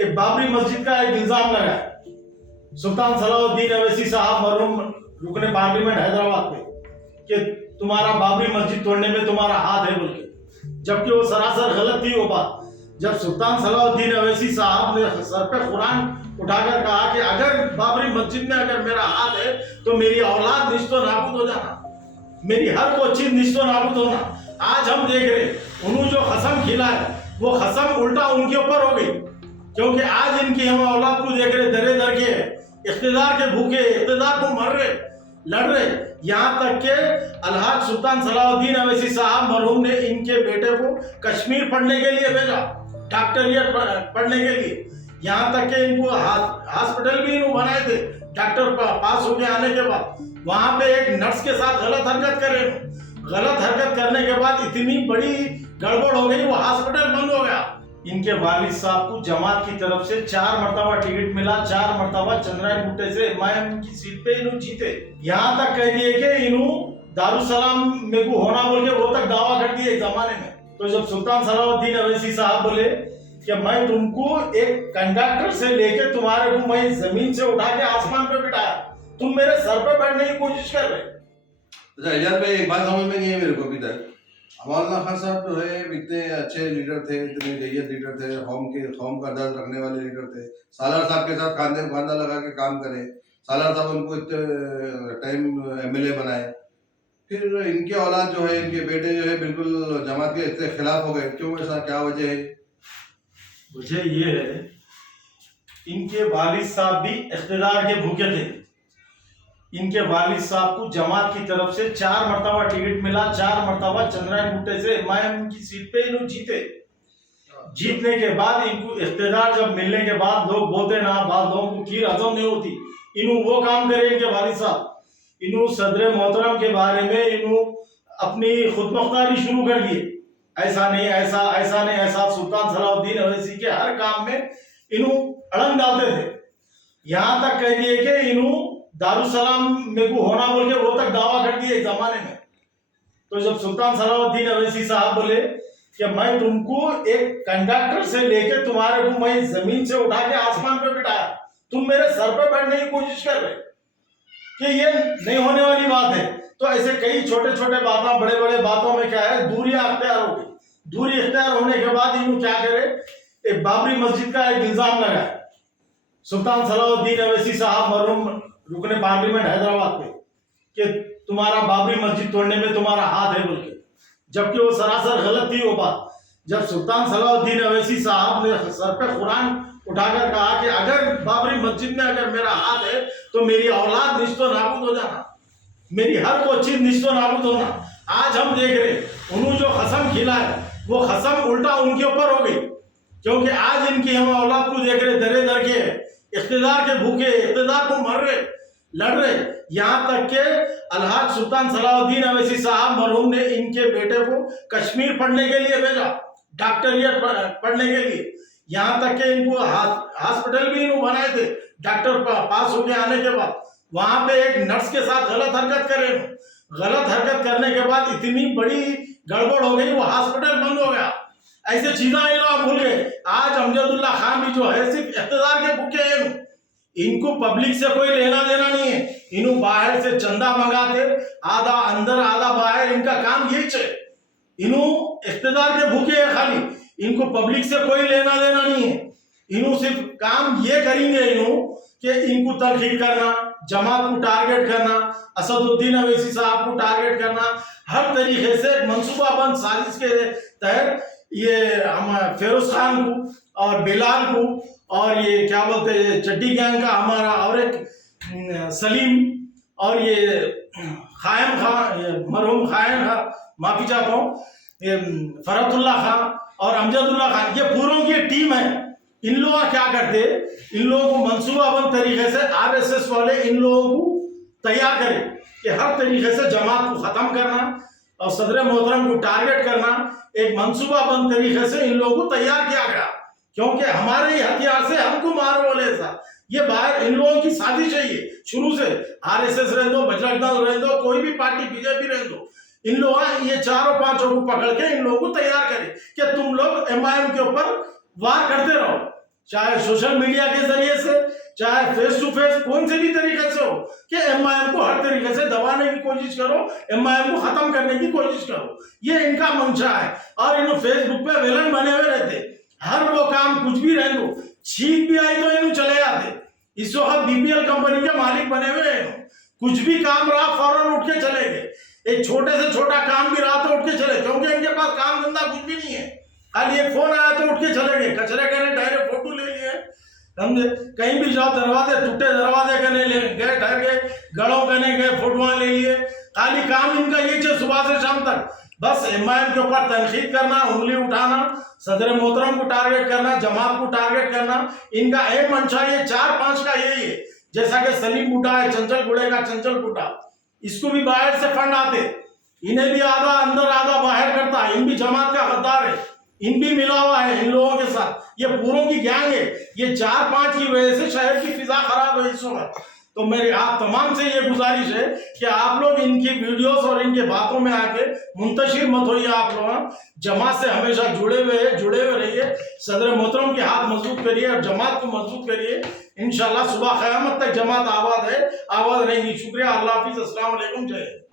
एक बाबरी मस्जिद का एक इल्जाम लगा है सुल्तान सलाउद्दीन अवैसी साहब मरहूम रुकने पार्लियामेंट हैदराबाद पे कि तुम्हारा बाबरी मस्जिद तोड़ने में तुम्हारा हाथ है बोल के, जबकि वो सरासर गलत थी वो बात। जब सुल्तान सलाउद्दीन अवैसी साहब ने सर पे कुरान उठाकर कहा कि अगर बाबरी मस्जिद में अगर मेरा हाथ है तो मेरी औलाद निश्तो नाबूद हो जाना, मेरी हर वो चीज निश्तो नाबूद होना। आज हम देख रहे उन्होंने जो कसम खिला है वो कसम उल्टा उनके ऊपर हो गई, क्योंकि आज इनकी हम औलाद को देख रहे दरे दर के इख्तिदार के भूखे, इख्तिदार को मर रहे, लड़ रहे। यहाँ तक के अलहाज सुल्तान सलाउद्दीन अवैसी साहब मरहूम ने इनके बेटे को कश्मीर पढ़ने के लिए भेजा, डॉक्टरियत पढ़ने के लिए। यहाँ तक के इनको हॉस्पिटल भी इन्होंने बनाए थे डॉक्टर पास होके आने के बाद। वहां पे एक नर्स के साथ गलत हरकत करे, गलत हरकत करने के बाद इतनी बड़ी गड़बड़ हो गई, वो हॉस्पिटल बंद हो गया। इनके वालिद साहब को जमात की तरफ से 4 मरतबा टिकट मिला, 4 मरतबा चंद्रायन गुट्टे से एमआईएम की सीट पे इन्हों जीते। यहाँ तक कह दिए कि इन्हों दारुसलाम में को होना बोल के वो तक दावा कर दिए एक जमाने में। तो जब सुल्तान सलाउद्दीन अवैसी साहब बोले कि मैं तुमको एक कंडक्टर से लेके तुम्हारे को मैं जमीन से उठा के आसमान पे बिठाया, तुम मेरे सर पे बैठने की कोशिश कर रहे। अच्छा इजाज भाई, एक बात समझ में नहीं है मेरे को अभी तक। मौलाना खान साहब जो है इतने अच्छे लीडर थे, इतने जय्यत लीडर थे, कौम का दर्द रखने वाले लीडर थे। सालार साहब के साथ कांधे बांधा लगा के काम करे, सालार साहब उनको इतने टाइम एमएलए बनाए। फिर इनके औलाद जो है, इनके बेटे जो है बिल्कुल जमात के इतने खिलाफ हो गए, क्यों? ऐसा क्या वजह है? मुझे ये है, इनके वालिद साहब भी इख्तिदार के भूखे थे। इनके वालिद साहब को जमात की तरफ से 4 मरतबा टिकट मिला, 4 मरतबा चंद्रायन गुट्टे से एमआईएम की सीट पे इन्हों जीते। जीतने के बाद इनको इख्तिदार जब मिलने के बाद लोग बोलते ना, बाद लोगों को खीर हजम नहीं होती, इन्हों वो काम करे इनके वालिद साहब। इन्हों सदर मोहतरम के बारे में इन्हों अपनी खुदमुख्तारी शुरू कर दी, ऐसा नहीं ऐसा, ऐसा नहीं ऐसा। सुल्तान सलाउद्दीन अवैसी के हर काम में इन्हों अड़ंग डालते थे। यहाँ तक कह दिए कि इन्हों दारुसलाम में को होना बोल के वो तक दावा कर दिए एक जमाने में। तो जब सुल्तान सलाउद्दीन अवैसी साहब बोले कि मैं तुमको एक कंडक्टर से लेके तुम्हारे को मैं जमीन से उठा के आसमान पे बिठाया, तुम मेरे सर पे बैठने की कोशिश कर रहे, कि ये नहीं होने वाली बात है। तो ऐसे कई छोटे छोटे बातों, बड़े बड़े बातों में क्या है, दूरियां अख्तियार हो गई। दूरी अख्तियार होने के बाद इन्हों क्या करे, एक बाबरी मस्जिद का एक इल्जाम लगा है सुल्तान सलाउद्दीन अवैसी साहब मरहूम रुकने पार्लियामेंट हैदराबाद पे कि तुम्हारा बाबरी मस्जिद तोड़ने में तुम्हारा हाथ है बोल के, जबकि वो सरासर गलत थी वो बात। जब सुल्तान सलाउद्दीन अवैसी साहब ने सर पे कुरान उठाकर कहा कि अगर बाबरी मस्जिद में अगर मेरा हाथ है तो मेरी औलाद निश्तो नाबूद हो जाना, मेरी हर वो चीज निश्तो नाबूद होना। आज हम देख रहे उन्होंने जो कसम खिला है वो कसम उल्टा उनके ऊपर हो गई, क्योंकि आज इनकी हम औलाद को देख रहे दरे दर के इख्तिदार के भूखे, इख्तिदार को मर रहे, लड़ रहे। यहाँ तक के अलहाज सुल्तान सलाउद्दीन अवैसी साहब मरहूम ने इनके बेटे को कश्मीर पढ़ने के लिए भेजा, डॉक्टरियत पढ़ने के लिए। यहाँ तक के इनको हॉस्पिटल भी इन्होंने बनाए थे डॉक्टर पास होके आने के बाद। वहां पे एक नर्स के साथ गलत हरकत करे, गलत हरकत करने के बाद इतनी बड़ी गड़बड़ हो गई, वो हॉस्पिटल बंद हो गया। ऐसे चीजें आप भूल गए। आज अमजदुल्ला खान भी जो है सिर्फ इख्तिदार के भूखे हैं, इनको पब्लिक से कोई लेना देना नहीं है। इन्हों बाहर से चंदा मंगाते, आधा अंदर आधा बाहर, इनका काम यही है। इन्हों इख्तिदार के भूखे हैं खाली, इनको पब्लिक से कोई लेना देना नहीं है। इन्हों सिर्फ काम ये करेंगे इन्हों कि इनको तनकीद करना, जमात को टारगेट करना, असदुद्दीन अवैसी साहब को टारगेट करना, हर तरीके से मनसूबाबंद साजिश के तहत ये हम फेरोज खान को और बिलाल को और ये क्या बोलते हैं चड्डी गैंग का हमारा और एक सलीम और ये खायम खान, मरहूम खायम खान, माफी चाहता हूँ, ये फरतुल्ला खान और अमजदुल्ला खान, ये पूरों की टीम है। इन लोग क्या करते, इन लोगों को मंसूबाबंद तरीके से आरएसएस वाले इन लोगों को तैयार करें कि हर तरीके से जमात को खत्म करना और सदर मोहतरम को टारगेट करना। एक मंसूबाबंद तरीके से इन लोगों को तैयार किया गया, क्योंकि हमारे ही हथियार से हमको मार बोले ऐसा। ये बाहर इन लोगों की साजिश है, ये शुरू से आरएसएस रह दो, बजरंग दल रह दो, कोई भी पार्टी बीजेपी रह दो, इन लोग ये चारों पांचों को पकड़ के इन लोगों को तैयार करें कि तुम लोग एमआईएम के ऊपर वार करते रहो। चाहे सोशल मीडिया के जरिए से, चाहे फेस टू फेस, कौन से भी तरीके से हो, कि एमआईएम को हर तरीके से दबाने की कोशिश करो, एमआईएम को खत्म करने की कोशिश करो, ये इनका मंशा है। और इन फेसबुक पे विलन बने हुए रहते, हर वो काम कुछ भी रह लो, छींक भी आई तो इन चले जाते। इस वक्त बीपीएल कंपनी के मालिक बने हुए हैं, कुछ भी काम रहा फौरन उठ के चले गए, एक छोटे से छोटा काम भी रहा तो उठ के चले, क्योंकि इनके पास काम धंधा कुछ भी नहीं है, खाली एक फोन आया तो उठ के चले गए, कचरे करने डायरेक्ट फोटो ले लिए, समझे। कहीं भी जाओ दरवाजे टूटे दरवाजे करने ले गए, ठहर गए, गड़ों करने गए, फोटोआं ले लिए, खाली काम इनका ये है सुबह से शाम तक बस एमआईएम के ऊपर तनकीद करना, उंगली उठाना, सदर मोहतरम को टारगेट करना, जमात को टारगेट करना, इनका अहम मंशा ये 4-5 का यही है। जैसा कि सलीम बूटा है, चंचल गुड़े का चंचल बूटा, इसको भी बाहर से फंड आते, इन्हें भी आधा अंदर आधा बाहर करता है, इन भी जमात का गद्दार है, इन भी मिला हुआ है इन लोगों के साथ, ये पूरों की गैंग है। ये 4-5 की वजह से शहर की फिजा खराब है इस वक्त। तो मेरी आप तमाम से ये गुजारिश है कि आप लोग इनकी वीडियोस और इनके बातों में आके मुंतशिर मत होइए। आप लोग जमात से हमेशा जुड़े हुए रहिए, सदर मोहतरम के हाथ मजबूत करिए और जमात को मजबूत करिए। इंशाल्लाह सुबह क़यामत तक जमात आबाद है, आबाद रहेगी। शुक्रिया, अल्लाह हाफिज़, अस्सलाम वालेकुम, जय हिंद।